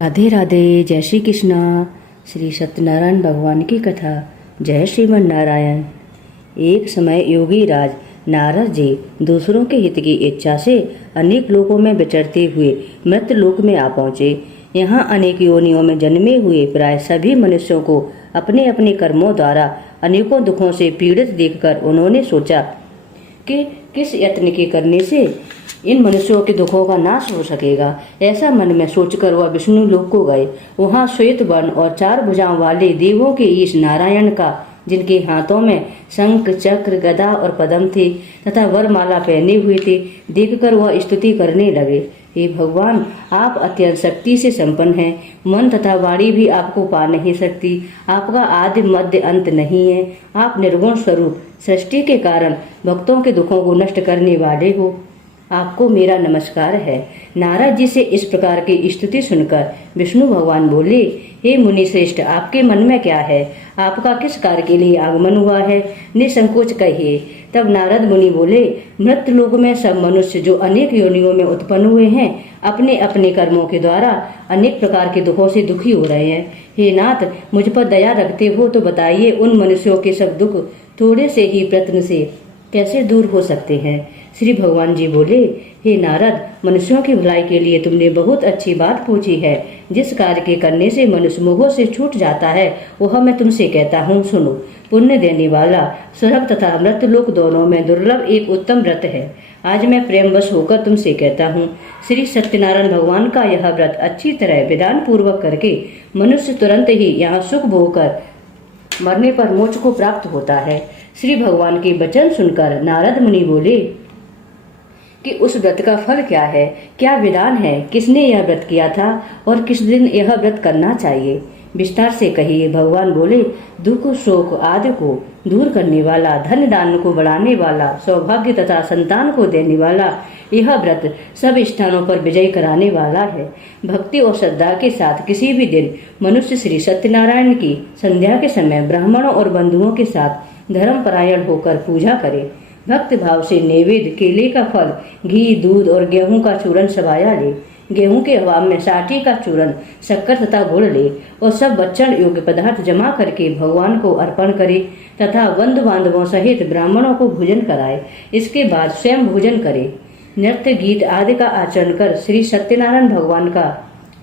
राधे राधे। जय श्री कृष्णा। श्री सत्यनारायण भगवान की कथा। जय श्रीमन नारायण। एक समय योगी राज नारद जी दूसरों के हित की इच्छा से अनेक लोकों में विचरते हुए मृत लोक में आ पहुँचे। यहाँ अनेक योनियों में जन्मे हुए प्राय सभी मनुष्यों को अपने अपने कर्मों द्वारा अनेकों दुखों से पीड़ित देखकर उन्होंने सोचा कि किस यत्न के करने से इन मनुष्यों के दुखों का नाश हो सकेगा। ऐसा मन में सोचकर वह विष्णु लोक को गए। वहाँ श्वेत वर्ण और 4 भुजाओं वाले देवों के ईश नारायण का, जिनके हाथों में शंख चक्र गदा और पद्म थे तथा वरमाला पहने हुए थे, देखकर वह स्तुति करने लगे। हे भगवान, आप अत्यंत शक्ति से संपन्न हैं। मन तथा वाणी भी आपको पा नहीं सकती। आपका आदि मध्य अंत नहीं है। आप निर्गुण स्वरूप सृष्टि के कारण भक्तों के दुखों को नष्ट करने वाले हो। आपको मेरा नमस्कार है। नारद जी से इस प्रकार की स्तुति सुनकर विष्णु भगवान बोले, हे मुनि श्रेष्ठ, आपके मन में क्या है? आपका किस कार्य के लिए आगमन हुआ है? निसंकोच कहिए। तब नारद मुनि बोले, मृत लोक में सब मनुष्य जो अनेक योनियों में उत्पन्न हुए हैं, अपने अपने कर्मों के द्वारा अनेक प्रकार के दुखों से दुखी हो रहे हैं। हे नाथ, मुझ पर दया रखते हो तो बताइए, उन मनुष्यों के सब दुख थोड़े से ही प्रयत्न से कैसे दूर हो सकते हैं? श्री भगवान जी बोले, हे नारद, मनुष्यों की भलाई के लिए तुमने बहुत अच्छी बात पूछी है। जिस कार्य के करने से मनुष्य मोह से छूट जाता है, वह मैं तुमसे कहता हूँ, सुनो। पुण्य देने वाला स्वर्ग तथा मृत लोक दोनों में दुर्लभ एक उत्तम व्रत है। आज मैं प्रेमवश होकर तुमसे कहता हूँ। श्री सत्यनारायण भगवान का यह व्रत अच्छी तरह विधान पूर्वक करके मनुष्य तुरंत ही यहाँ सुख भोग कर मरने पर मोक्ष को प्राप्त होता है। श्री भगवान के वचन सुनकर नारद मुनि बोले कि उस व्रत का फल क्या है, क्या विधान है, किसने यह व्रत किया था और किस दिन यह व्रत करना चाहिए? विस्तार से कहिए। भगवान बोले, दुख शोक आदि को दूर करने वाला, धन दान को बढ़ाने वाला, सौभाग्य तथा संतान को देने वाला यह व्रत सब स्थानों पर विजय कराने वाला है। भक्ति और श्रद्धा के साथ किसी भी दिन मनुष्य श्री सत्यनारायण की संध्या के समय ब्राह्मणों और बंधुओं के साथ धर्म परायण होकर पूजा करे। भक्त भाव से नैवेद्य, केले का फल, घी, दूध और गेहूं का चूरन सवाया ले। गेहूं के अभाव में साठी का चूरन, शक्कर तथा गुड़ ले और सब बच्चन योग्य पदार्थ जमा करके भगवान को अर्पण करे तथा बंधु बांधवों सहित ब्राह्मणों को भोजन कराए। इसके बाद स्वयं भोजन करे। नृत्य गीत आदि का आचरण कर श्री सत्यनारायण भगवान का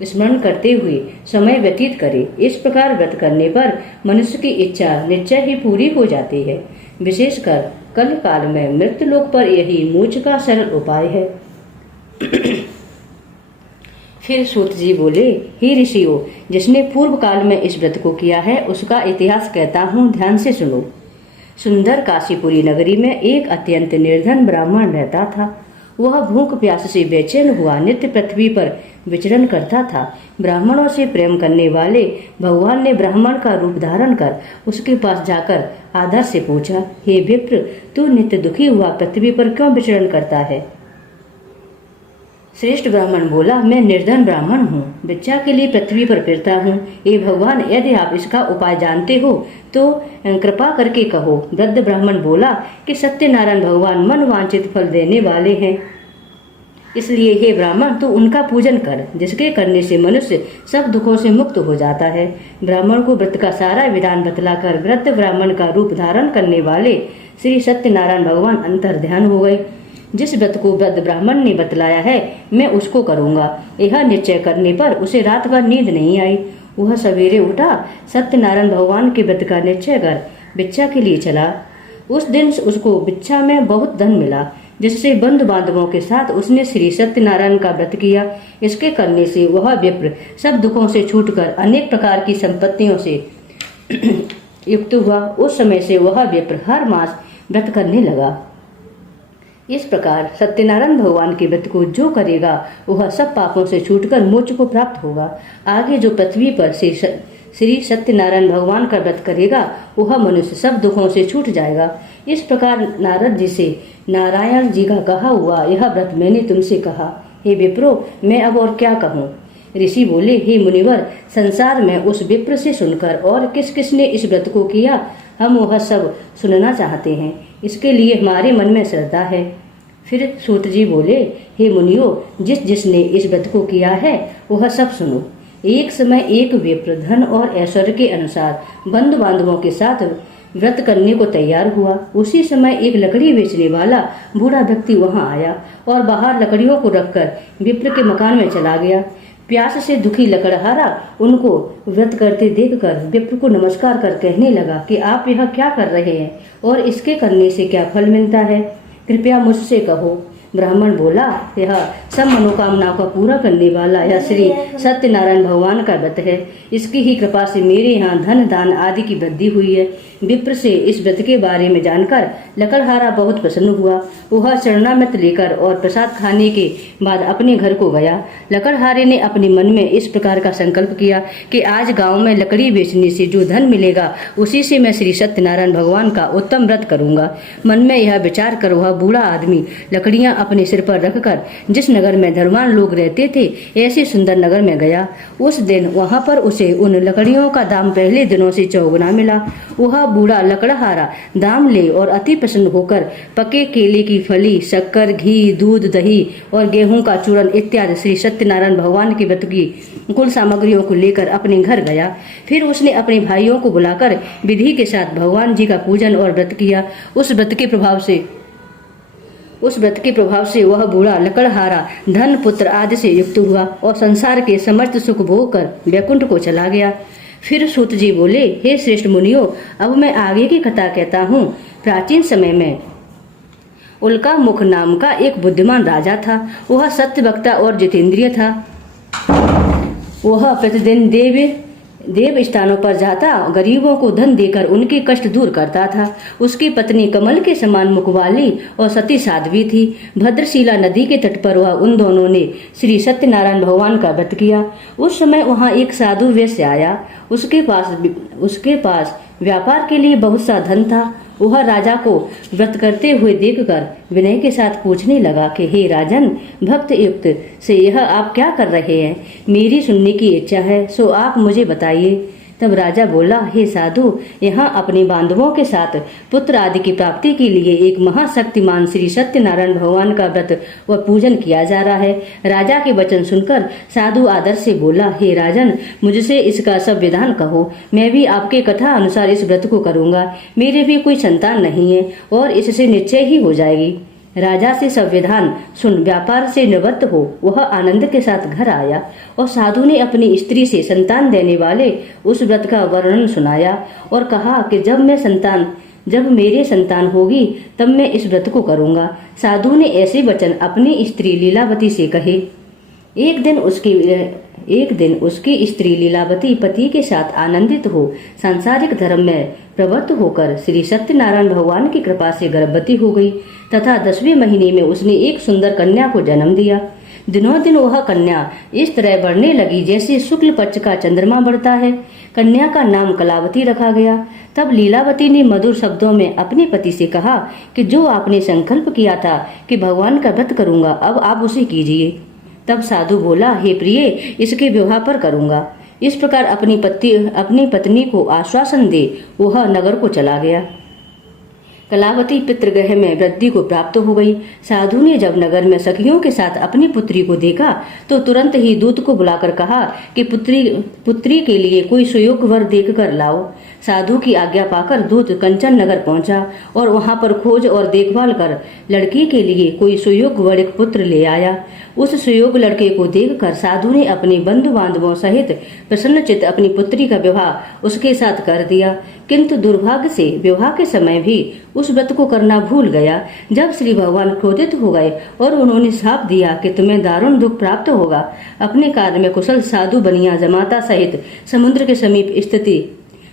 स्मरण करते हुए समय व्यतीत करे। इस प्रकार व्रत करने पर मनुष्य की इच्छा निश्चय ही पूरी हो जाती है। विशेषकर कल काल में मृत्यु लोक पर यही मोक्ष का सरल उपाय है। फिर सूत जी बोले, हे ऋषियों, जिसने पूर्व काल में इस व्रत को किया है उसका इतिहास कहता हूँ, ध्यान से सुनो। सुंदर काशीपुरी नगरी में एक अत्यंत निर्धन ब्राह्मण रहता था। वह भूख प्यास से बेचैन हुआ नित्य पृथ्वी पर विचरण करता था। ब्राह्मणों से प्रेम करने वाले भगवान ने ब्राह्मण का रूप धारण कर उसके पास जाकर आदर से पूछा, हे विप्र, तू नित्य दुखी हुआ पृथ्वी पर क्यों विचरण करता है? श्रेष्ठ ब्राह्मण बोला, मैं निर्धन ब्राह्मण हूँ, भिक्षा के लिए पृथ्वी पर फिरता हूँ। हे भगवान, यदि आप इसका उपाय जानते हो तो कृपा करके कहो। वृद्ध ब्राह्मण बोला कि सत्यनारायण भगवान मन वांछित फल देने वाले हैं, इसलिए हे ब्राह्मण, तू उनका पूजन कर, जिसके करने से मनुष्य सब दुखों से मुक्त हो जाता है। ब्राह्मण को व्रत का सारा विधान बतलाकर वृद्ध ब्राह्मण का रूप धारण करने वाले श्री सत्यनारायण भगवान अंतर ध्यान हो गए। जिस व्रत को वृद्ध ब्राह्मण ने बतलाया है, मैं उसको करूंगा। यह निश्चय करने पर उसे रात भर नींद नहीं आई। वह सवेरे उठा, सत्यनारायण भगवान के व्रत का निश्चय कर भिक्षा के लिए चला। उस दिन उसको भिक्षा में बहुत धन मिला, जिससे बंधु बांधवों के साथ उसने श्री सत्यनारायण का व्रत किया। इसके करने से वह विप्र सब दुखों से छूटकर अनेक प्रकार की संपत्तियों से युक्त हुआ। उस समय से वह विप्र हर मास व्रत करने लगा। इस प्रकार सत्यनारायण भगवान के व्रत को जो करेगा वह सब पापों से छूटकर मोक्ष को प्राप्त होगा। आगे जो पृथ्वी पर श्री सत्यनारायण भगवान का व्रत करेगा वह मनुष्य सब दुखों से छूट जाएगा। इस प्रकार नारद जी से नारायण जी का कहा हुआ यह व्रत मैंने तुमसे कहा। हे विप्रो, मैं अब और क्या कहूँ? ऋषि बोले, हे मुनिवर, संसार में उस विप्र से सुनकर और किस किसने इस व्रत को किया, हम वह सब सुनना चाहते हैं। इसके लिए हमारे मन में श्रद्धा है। फिर सूत जी बोले, हे मुनियो, जिसने इस व्रत को किया है वह सब सुनो। एक समय एक विप्र धन और ऐश्वर्य के अनुसार बंधु बांधवों के साथ व्रत करने को तैयार हुआ। उसी समय एक लकड़ी बेचने वाला बूढ़ा व्यक्ति वहां आया और बाहर लकड़ियों को रखकर विप्र के मकान में चला गया। प्यास से दुखी लकड़हारा उनको व्रत करते देखकर विप्र को नमस्कार कर कहने लगा कि आप यह क्या कर रहे हैं और इसके करने से क्या फल मिलता है, कृपया मुझसे कहो। ब्राह्मण बोला, यह सब मनोकामनाओं का पूरा करने वाला यह श्री सत्यनारायण भगवान का व्रत है। इसकी ही कृपा से मेरे यहाँ धन दान आदि की वृद्धि हुई है। विप्र से इस व्रत के बारे में जानकर लकड़हारा बहुत प्रसन्न हुआ। वह चरणामृत लेकर और प्रसाद खाने के बाद अपने घर को गया। लकड़हारे ने अपने मन में इस प्रकार का संकल्प किया कि आज गांव में लकड़ी बेचने से जो धन मिलेगा उसी से मैं श्री सत्यनारायण भगवान का उत्तम व्रत करूंगा। मन में यह विचार कर वह बूढ़ा आदमी लकड़ियां अपने सिर पर रखकर जिस नगर में धनवान लोग रहते थे ऐसे सुंदर नगर में गया। उस दिन वहां पर उसे उन लकड़ियों का दाम पहले दिनों से चौगुना मिला। वह बूढ़ा लकड़हारा दाम ले और अति प्रसन्न होकर पके केले की फली, शक्कर, घी, दूध, दही और गेहूं का चूर्ण इत्यादि श्री सत्यनारायण भगवान के व्रत की कुल सामग्रियों को लेकर अपने घर गया। फिर उसने अपने भाइयों को बुलाकर विधि के साथ भगवान जी का पूजन और व्रत किया। उस व्रत के प्रभाव से वह बूढ़ा लकड़हारा धन, पुत्र आदि से युक्त हुआ और संसार के समस्त सुख भोग कर वैकुंठ को चला गया। फिर सूत जी बोले, हे श्रेष्ठ मुनियों, अब मैं आगे की कथा कहता हूँ। प्राचीन समय में उल्का मुख नाम का एक बुद्धिमान राजा था। वह सत्यवक्ता और जितेंद्रिय था। वह प्रतिदिन देव स्थानों पर जाता, गरीबों को धन देकर उनके कष्ट दूर करता था। उसकी पत्नी कमल के समान मुख वाली और सती साध्वी थी। भद्रशिला नदी के तट पर वह उन दोनों ने श्री सत्यनारायण भगवान का व्रत किया। उस समय वहां एक साधु वैश्य आया। उसके पास व्यापार के लिए बहुत सा धन था। वह राजा को व्रत करते हुए देखकर विनय के साथ पूछने लगा कि हे राजन, भक्त युक्त से यह आप क्या कर रहे हैं? मेरी सुनने की इच्छा है, सो आप मुझे बताइए। तब राजा बोला, हे साधु, यहाँ अपने बांधवों के साथ पुत्र आदि की प्राप्ति के लिए एक महाशक्तिमान श्री सत्यनारायण भगवान का व्रत व पूजन किया जा रहा है। राजा के वचन सुनकर साधु आदर से बोला, हे राजन, मुझसे इसका सब विधान कहो। मैं भी आपके कथा अनुसार इस व्रत को करूंगा। मेरे भी कोई संतान नहीं है और इससे निश्चय ही हो जाएगी। राजा से सब विधान सुन व्यापार से निवृत्त हो वह आनंद के साथ घर आया और साधु ने अपनी स्त्री से संतान देने वाले उस व्रत का वर्णन सुनाया और कहा कि जब मेरे संतान होगी तब मैं इस व्रत को करूंगा। साधु ने ऐसे वचन अपनी स्त्री लीलावती से कहे। एक दिन उसकी स्त्री लीलावती पति के साथ आनंदित हो सांसारिक धर्म में प्रवृत्त होकर श्री सत्यनारायण भगवान की कृपा से गर्भवती हो गई तथा 10वें महीने में उसने एक सुंदर कन्या को जन्म दिया। दिनों दिन वह कन्या इस तरह बढ़ने लगी जैसे शुक्ल पक्ष का चंद्रमा बढ़ता है। कन्या का नाम कलावती रखा गया। तब लीलावती ने मधुर शब्दों में अपने पति से कहा कि जो आपने संकल्प किया था कि भगवान का व्रत करूंगा, अब आप उसे कीजिए। तब साधु बोला, हे प्रिय, इसके विवाह पर करूंगा। इस प्रकार अपनी पत्नी को आश्वासन दे वह नगर को चला गया। कलावती पितृगृह में वृद्धि को प्राप्त हो गई। साधु ने जब नगर में सखियों के साथ अपनी पुत्री को देखा तो तुरंत ही दूत को बुलाकर कहा कि पुत्री के लिए कोई सुयोग्य वर देखकर लाओ। साधु की आज्ञा पाकर दूत कंचन नगर पहुंचा और वहां पर खोज और देखभाल कर लड़की के लिए कोई सुयोग्य वर एक पुत्र ले आया। उस सुयोग्य लड़के को देखकर साधु ने अपने बंधु बांधवों सहित प्रसन्नचित्त अपनी पुत्री का विवाह उसके साथ कर दिया। किंतु दुर्भाग्य से विवाह के समय भी उस व्रत को करना भूल गया। जब श्री भगवान क्रोधित हो गए और उन्होंने श्राप दिया कि तुम्हें दारुण दुख प्राप्त होगा। अपने कार्य में कुशल साधु बनिया जमाता सहित समुद्र के समीप स्थित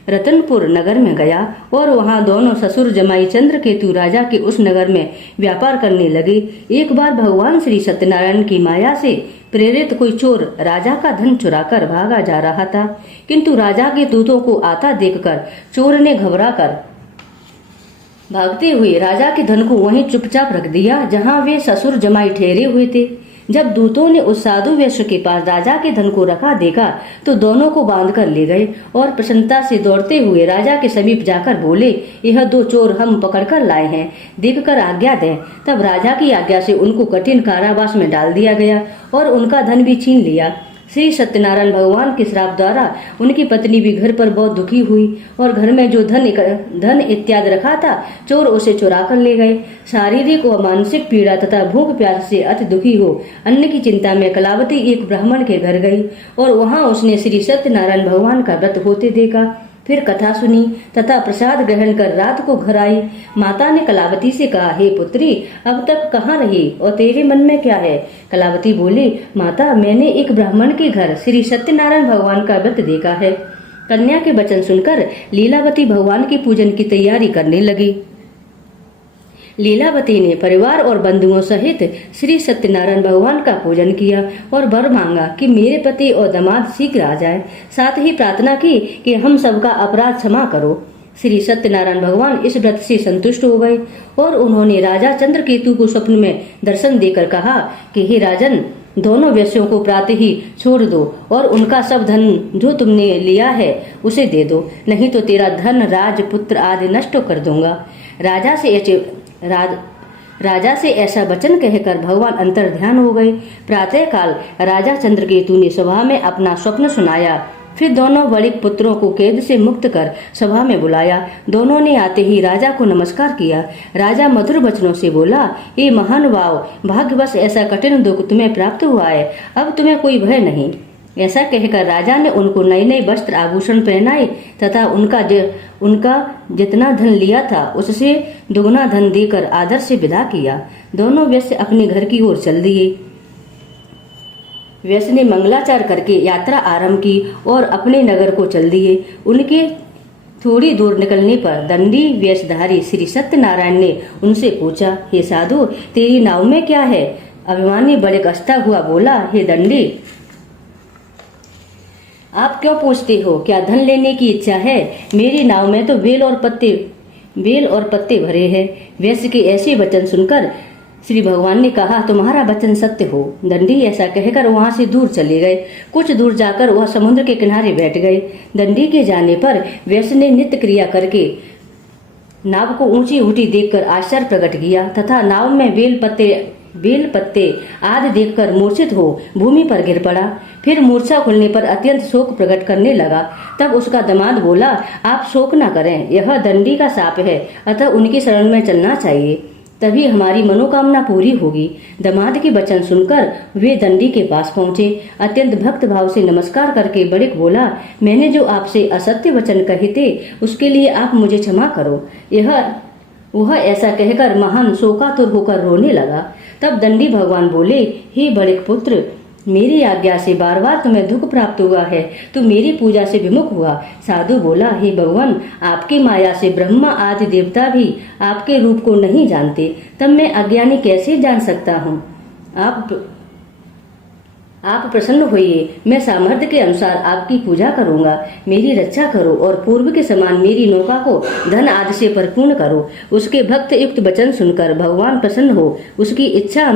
रतनपुर नगर में गया और वहां दोनों ससुर जमाई चंद्रकेतु राजा के उस नगर में व्यापार करने लगे। एक बार भगवान श्री सत्यनारायण की माया से प्रेरित कोई चोर राजा का धन चुराकर भागा जा रहा था, किंतु राजा के दूतों को आता देखकर चोर ने घबराकर भागते हुए राजा के धन को वहीं चुपचाप रख दिया जहां वे ससुर जमाई ठहरे हुए थे। जब दूतों ने उस साधु वैश्य के पास राजा के धन को रखा देखा तो दोनों को बांध कर ले गए और प्रसन्नता से दौड़ते हुए राजा के समीप जाकर बोले, यह दो चोर हम पकड़कर लाए हैं, देखकर आज्ञा दें। तब राजा की आज्ञा से उनको कठिन कारावास में डाल दिया गया और उनका धन भी छीन लिया। श्री सत्यनारायण भगवान के श्राप द्वारा उनकी पत्नी भी घर पर बहुत दुखी हुई और घर में जो धन इत्यादि रखा था चोर उसे चुरा कर ले गए। शारीरिक व मानसिक पीड़ा तथा भूख प्यास से अति दुखी हो अन्न की चिंता में कलावती एक ब्राह्मण के घर गई और वहां उसने श्री सत्यनारायण भगवान का व्रत होते देखा। फिर कथा सुनी तथा प्रसाद ग्रहण कर रात को घर आई। माता ने कलावती से कहा, हे पुत्री, अब तक कहाँ रही और तेरे मन में क्या है? कलावती बोली, माता, मैंने एक ब्राह्मण के घर श्री सत्यनारायण भगवान का व्रत देखा है। कन्या के वचन सुनकर लीलावती भगवान की पूजन की तैयारी करने लगी। लीलावती ने परिवार और बंधुओं सहित श्री सत्यनारायण भगवान का पूजन किया और वर मांगा कि मेरे पति और दामाद शीघ्र आ जाए। साथ ही प्रार्थना की कि हम सबका अपराध क्षमा करो। श्री सत्यनारायण भगवान इस व्रत से संतुष्ट हो गए और उन्होंने राजा चंद्रकेतु को स्वप्न में दर्शन देकर कहा कि हे राजन, दोनों वेश्यों को प्रातः ही छोड़ दो और उनका सब धन जो तुमने लिया है उसे दे दो, नहीं तो तेरा धन, राज, पुत्र आदि नष्ट कर दूंगा। राजा से ऐसा वचन कहकर भगवान अंतर ध्यान हो गए। प्रातः काल राजा चंद्रकेतु ने सभा में अपना स्वप्न सुनाया। फिर दोनों बड़े पुत्रों को कैद से मुक्त कर सभा में बुलाया। दोनों ने आते ही राजा को नमस्कार किया। राजा मधुर वचनों से बोला, ये महानुभाव, भाग्यवश ऐसा कठिन दुख तुम्हें प्राप्त हुआ है, अब तुम्हें कोई भय नहीं। ऐसा कहकर राजा ने उनको नए नए वस्त्र आभूषण पहनाए तथा उनका जितना धन लिया था उससे दुगना धन देकर आदर से विदा किया। दोनों व्यस्य अपने घर की ओर चल दिए। व्यस्य ने मंगलाचार करके यात्रा आरंभ की और अपने नगर को चल दिए। उनके थोड़ी दूर निकलने पर दंडी वेशधारी श्री सत्यनारायण ने उनसे पूछा, हे साधु, तेरी नाव में क्या है? अभिमानी बड़े कष्टा हुआ बोला, हे दंडी, आप क्यों पूछते हो? क्या धन लेने की इच्छा है? मेरी नाव में तो बेल और पत्ते भरे हैं। वैश्य के ऐसे वचन सुनकर श्री भगवान ने कहा, तुम्हारा वचन सत्य हो। दंडी ऐसा कहकर वहां से दूर चले गए। कुछ दूर जाकर वह समुद्र के किनारे बैठ गए। दंडी के जाने पर वैश्य ने नित्य क्रिया करके नाव को ऊंची ऊंची देखकर आश्चर्य प्रकट किया तथा नाव में बेल पत्ते आदि देखकर मूर्छित हो भूमि पर गिर पड़ा। फिर मूर्छा खुलने पर अत्यंत शोक प्रकट करने लगा। तब उसका दामाद बोला, आप शोक न करें, यह दंडी का शाप है, अतः उनकी शरण में चलना चाहिए, तभी हमारी मनोकामना पूरी होगी। दामाद के वचन सुनकर वे दंडी के पास पहुंचे। अत्यंत भक्त भाव से नमस्कार करके बड़िक बोला, मैंने जो आपसे असत्य वचन कहे थे उसके लिए आप मुझे क्षमा करो। वह ऐसा कहकर महान शोकातुर होकर रोने लगा। तब दंडी भगवान बोले, हे बड़िक पुत्र, मेरी आज्ञा से बार बार तुम्हें दुख प्राप्त हुआ है, तो मेरी पूजा से विमुख हुआ। साधु बोला, हे भगवान, आपकी माया से ब्रह्मा आदि देवता भी आपके रूप को नहीं जानते, तब मैं अज्ञानी कैसे जान सकता हूँ? आप प्रसन्न होइए, मैं सामर्थ्य के अनुसार आपकी पूजा करूंगा। मेरी रक्षा करो और पूर्व के समान मेरी नौका को धन आदि से परिपूर्ण करो। उसके भक्त युक्त वचन सुनकर भगवान प्रसन्न हो उसकी इच्छा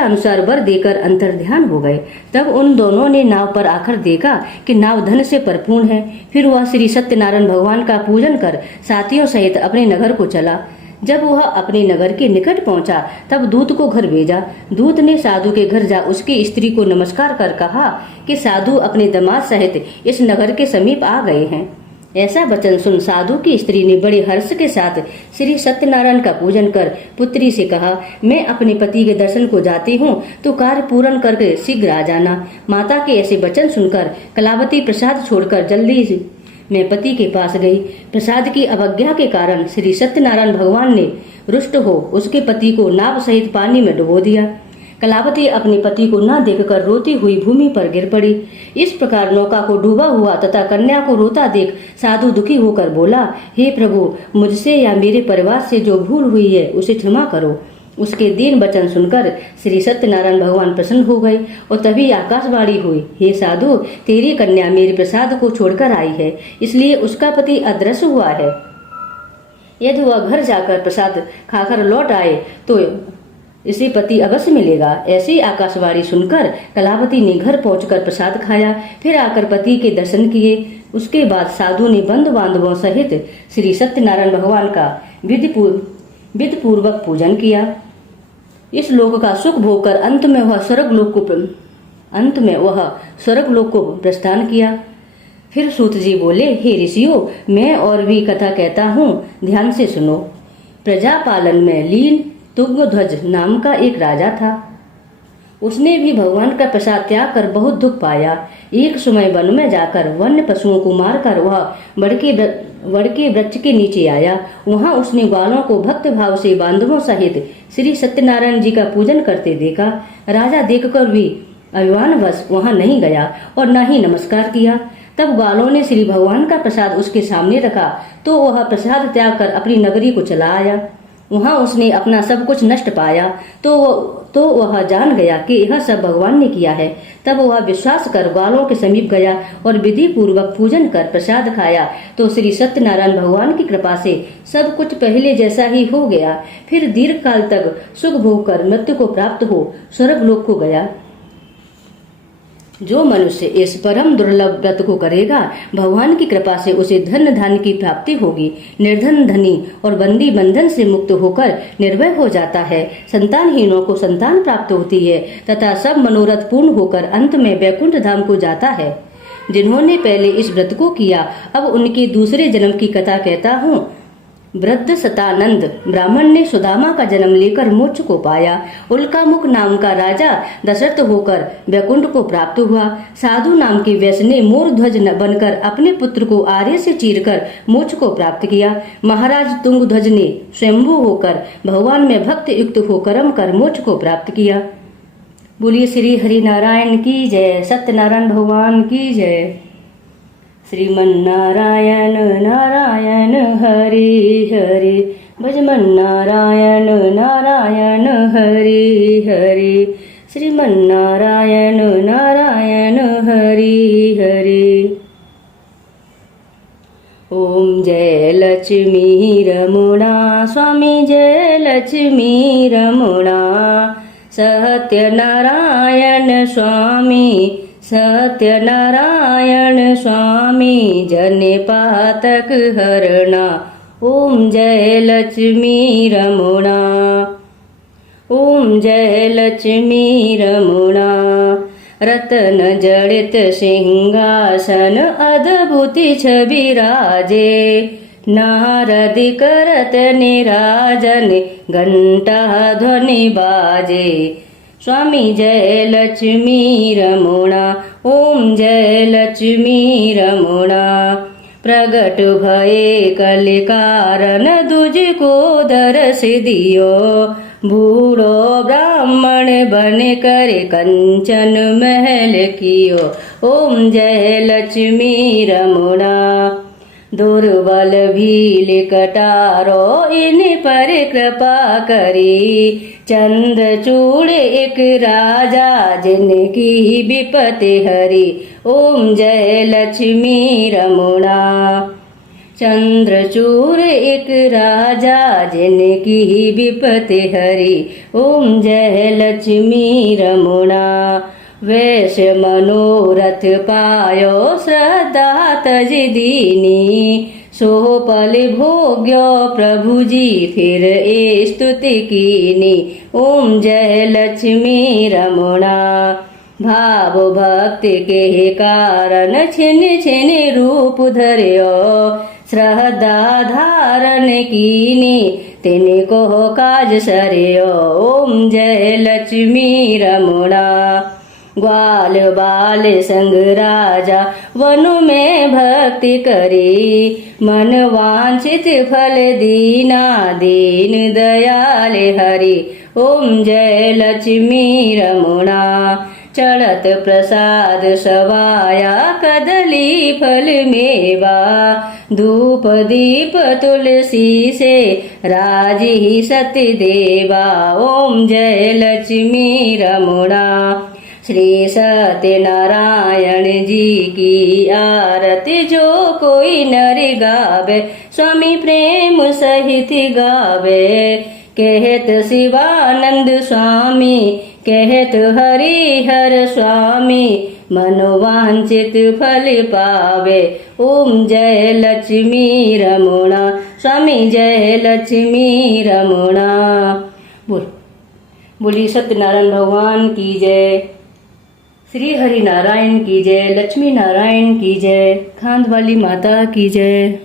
अनुसार वर देकर अंतर्ध्यान हो गए। तब उन दोनों ने नाव पर आकर देखा कि नाव धन से परिपूर्ण है। फिर वह श्री सत्यनारायण भगवान का पूजन कर साथियों सहित अपने नगर को चला। जब वह अपने नगर के निकट पहुंचा तब दूत को घर भेजा। दूत ने साधु के घर जा उसकी स्त्री को नमस्कार कर कहा कि साधु अपने दामाद सहित इस नगर के समीप आ गए हैं। ऐसा वचन सुन साधु की स्त्री ने बड़े हर्ष के साथ श्री सत्यनारायण का पूजन कर पुत्री से कहा, मैं अपने पति के दर्शन को जाती हूँ, तो कार्य पूर्ण करके शीघ्र आ जाना। माता के ऐसे वचन सुनकर कलावती प्रसाद छोड़कर जल्दी में पति के पास गई। प्रसाद की अवज्ञा के कारण श्री सत्यनारायण भगवान ने रुष्ट हो उसके पति को नाव सहित पानी में डुबो दिया। कलावती अपने पति को न देखकर रोती हुई भूमि पर गिर पड़ी। इस प्रकार नौका को डूबा हुआ तथा कन्या को रोता देख साधु दुखी होकर बोला, हे प्रभु, मुझसे या मेरे परिवार से जो भूल हुई है उसे क्षमा करो। उसके दीन वचन सुनकर श्री सत्यनारायण भगवान प्रसन्न हो गए और तभी आकाशवाणी हुई, हे साधु, तेरी कन्या मेरे प्रसाद को छोड़कर आई है, इसलिए उसका पति अदृश्य हुआ है। यदि वह घर जाकर प्रसाद खाकर लौट आए तो इसे पति अवश्य मिलेगा। ऐसी आकाशवाणी सुनकर कलावती ने घर पहुंचकर प्रसाद खाया, फिर आकर पति के दर्शन किए। उसके बाद साधु ने बंधु बांधवों सहित श्री सत्यनारायण भगवान का विधि पूर्वक पूजन किया। इस लोक का सुख भोग कर अंत में वह स्वर्ग लोक को प्रस्थान किया। फिर सूत जी बोले, हे ऋषियों, मैं और भी कथा कहता हूँ, ध्यान से सुनो। प्रजा पालन में लीन तुंगध्वज नाम का एक राजा था। उसने भी भगवान का प्रसाद त्याग कर बहुत दुख पाया। एक समय वन में जाकर वन्य पशुओं को मारकर वह बड़के वृक्ष के नीचे आया। वहां उसने ग्वालों को भक्त भाव से बांधवों सहित श्री सत्यनारायण जी का पूजन करते देखा। राजा देखकर भी अभिमानवश वहां नहीं गया और न ही नमस्कार किया। तब ग्वालों ने श्री भगवान का प्रसाद उसके सामने रखा तो वह प्रसाद त्याग कर अपनी नगरी को चला आया। वहां उसने अपना सब कुछ नष्ट पाया तो वह जान गया कि यह सब भगवान ने किया है। तब वह विश्वास कर ग्वालों के समीप गया और विधि पूर्वक पूजन कर प्रसाद खाया तो श्री सत्यनारायण भगवान की कृपा से सब कुछ पहले जैसा ही हो गया। फिर दीर्घ काल तक सुख भोग कर मृत्यु को प्राप्त हो स्वर्ग लोक को गया। जो मनुष्य इस परम दुर्लभ व्रत को करेगा, भगवान की कृपा से उसे धन धान्य की प्राप्ति होगी। निर्धन धनी और बंदी बंधन से मुक्त होकर निर्भय हो जाता है। संतानहीनों को संतान प्राप्त होती है तथा सब मनोरथ पूर्ण होकर अंत में वैकुंठ धाम को जाता है। जिन्होंने पहले इस व्रत को किया, अब उनके दूसरे जन्म की कथा कहता हूँ। वृद्ध सतानंद ब्राह्मण ने सुदामा का जन्म लेकर मोक्ष को पाया। उल्कामुख नाम का राजा दशरथ होकर वैकुंठ को प्राप्त हुआ। साधु नाम के वैश्य ने मोर ध्वज बनकर अपने पुत्र को आर्य से चीरकर मोक्ष को प्राप्त किया। महाराज तुंगध्वज ने स्वयंभू होकर भगवान में भक्त युक्त हो कर्म कर मोक्ष को प्राप्त किया। बोलिए श्री हरि नारायण की जय, सत्यनारायण भगवान की जय। श्रीमन्नारायण नारायण हरे हरे, भजमन नारायण नारायण हरे हरे, श्रीमन्नारायण नारायण हरे हरे। ओम जय लक्ष्मी रमुणा, स्वामी जय लक्ष्मी रमुणा, सत्यनारायण स्वामी सत्यनारायण स्वामी, जने पातक हरणा। ओम जय लक्ष्मी रमुणा, ओम जय लक्ष्मी रमुणा। रतन जड़ित सिंहासन अद्भुत छवि राजे, नारद करत निराजन घंटा ध्वनि बाजे। स्वामी जय लक्ष्मी रमुणा, ओम जय लक्ष्मी रमुणा। प्रगट भये कल कारण दुज को दरस दियो, बूढ़ो ब्राह्मण बन कर कंचन महल कियो। ओम जय लक्ष्मी रमुणा। दुर्बल भील कटारो इन पर कृपा करी, चंद्रचूड़ एक राजा जिनकी विपत्ति हरी। ओम जय लक्ष्मी रमुणा। चंद्रचूड़ एक राजा जिनकी विपत्ति हरी। ओम जय लक्ष्मी रमुणा। वैश्य मनोरथ पायो श्रद्धा तज दीनी, सो पल भोग्यो प्रभु जी फिर ए स्तुति कीनी। ओम जय लक्ष्मी रमुणा। भाव भक्ति के कारण छिन छिन रूप धर्यो, श्रद्धा धारण कीनी तिनको काज सरयो। ओम जय लक्ष्मी रमुणा। ग्वाल बाल संग राजा वनु में भक्ति करी, मन वांछित फल दीना दीन दयाल हरि। ओम जय लक्ष्मी रमुणा। चढ़त प्रसाद सवाया कदली फल मेवा, धूप दीप तुलसी से राजी सत्य देवा। ओम जय लक्ष्मी रमुणा। श्री सत्यनारायण जी की आरती जो कोई नर गावे, स्वामी प्रेम सहित गावे। कहत शिवानंद स्वामी, कहत हरिहर स्वामी, मनोवांछित फल पावे। ओम जय लक्ष्मी रमुणा। स्वामी जय लक्ष्मी रमुणा। बोल। बोली सत्यनारायण भगवान की जय। श्री हरि नारायण की जय। लक्ष्मी नारायण की जय। खांड वाली माता की जय।